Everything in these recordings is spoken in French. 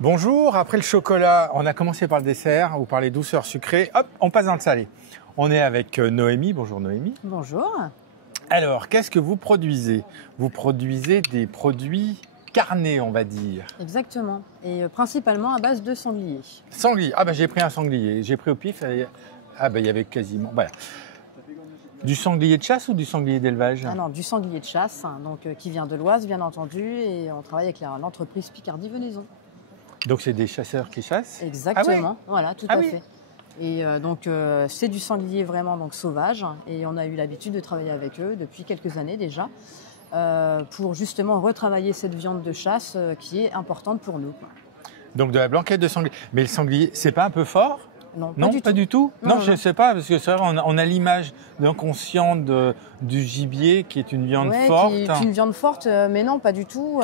Bonjour, après le chocolat, on a commencé par le dessert ou par les douceurs sucrées. Hop, on passe dans le salé. On est avec Noémie. Bonjour Noémie. Bonjour. Alors, qu'est-ce que vous produisez? Vous produisez des produits carnés, on va dire. Exactement. Et principalement à base de sanglier. Sanglier. Ah ben j'ai pris un sanglier. J'ai pris au pif. Ah ben il y avait quasiment. Voilà. Du sanglier de chasse ou du sanglier d'élevage? Ah non, du sanglier de chasse, hein, donc, qui vient de l'Oise, bien entendu. Et on travaille avec l'entreprise Picardie Venaison. Donc c'est des chasseurs qui chassent? Exactement. Ah oui. Voilà, tout à fait. Et donc c'est du sanglier vraiment donc, sauvage. Et on a eu l'habitude de travailler avec eux depuis quelques années déjà. Pour justement retravailler cette viande de chasse qui est importante pour nous. Donc de la blanquette de sanglier. Mais le sanglier, c'est pas un peu fort? Non, Pas du tout. Non, je ne sais pas, parce que c'est vrai, on a l'image d'inconscient du gibier qui est une viande forte. Qui est une viande forte, mais non, pas du tout.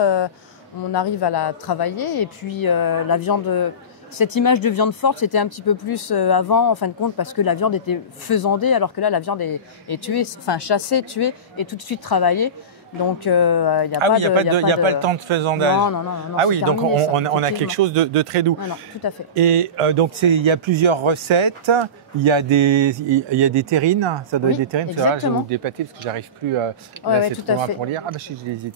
On arrive à la travailler et puis la viande, cette image de viande forte, c'était un petit peu plus avant, en fin de compte, parce que la viande était faisandée, alors que là, la viande est tuée, enfin chassée, tuée et tout de suite travaillée. Donc, il n'y a pas le temps de faisandage. Non. Ah oui, donc on a quelque chose de très doux. Non, tout à fait. Et donc, il y a plusieurs recettes. Il y a des terrines. Ça doit être des terrines. Exactement. Je vais vous dépater parce que j'arrive plus. Là, c'est trop loin pour lire. Ah, bah, je les ai.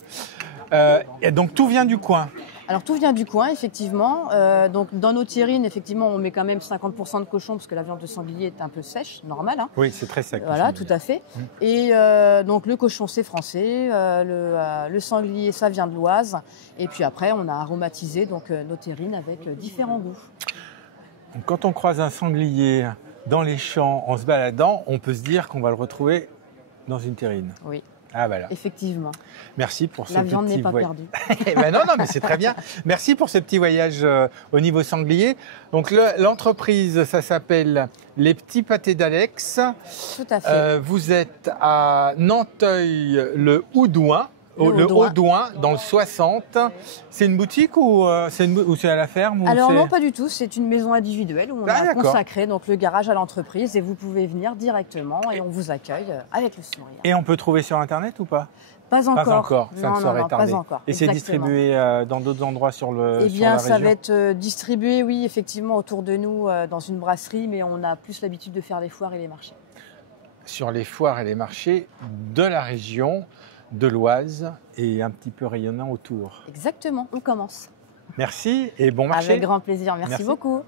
Et donc, tout vient du coin. Alors, tout vient du coin, effectivement. Donc, dans nos terrines, effectivement, on met quand même 50% de cochon parce que la viande de sanglier est un peu sèche, normal. Hein. Oui, c'est très sec. Voilà, tout à fait. Et donc, le cochon, c'est français. Le sanglier, ça vient de l'Oise. Et puis après, on a aromatisé donc, nos terrines avec différents goûts. Donc, quand on croise un sanglier dans les champs en se baladant, on peut se dire qu'on va le retrouver dans une terrine. Oui. Ah voilà. Effectivement. Merci pour ce La petit viande n'est pas voyage. perdue. Ben non, mais c'est très bien. Merci pour ce petit voyage au niveau sanglier. Donc l'entreprise, ça s'appelle Les Petits Pâtés d'Alex. Tout à fait. Vous êtes à Nanteuil-le-Houdouin. Le Houdouin, dans le 60. C'est une boutique ou c'est à la ferme? Alors non, pas du tout. C'est une maison individuelle où on a consacré donc, le garage à l'entreprise et vous pouvez venir directement et on vous accueille avec le sourire. Et on peut trouver sur Internet ou pas? Pas encore. Pas encore, ça ne saurait tarder. Pas encore. Et c'est distribué dans d'autres endroits sur la région? Eh bien, ça va être distribué, oui, effectivement, autour de nous dans une brasserie, mais on a plus l'habitude de faire les foires et les marchés. Sur les foires et les marchés de la région de l'Oise et un petit peu rayonnant autour. Exactement, on commence. Merci et bon marché. Avec grand plaisir, merci beaucoup.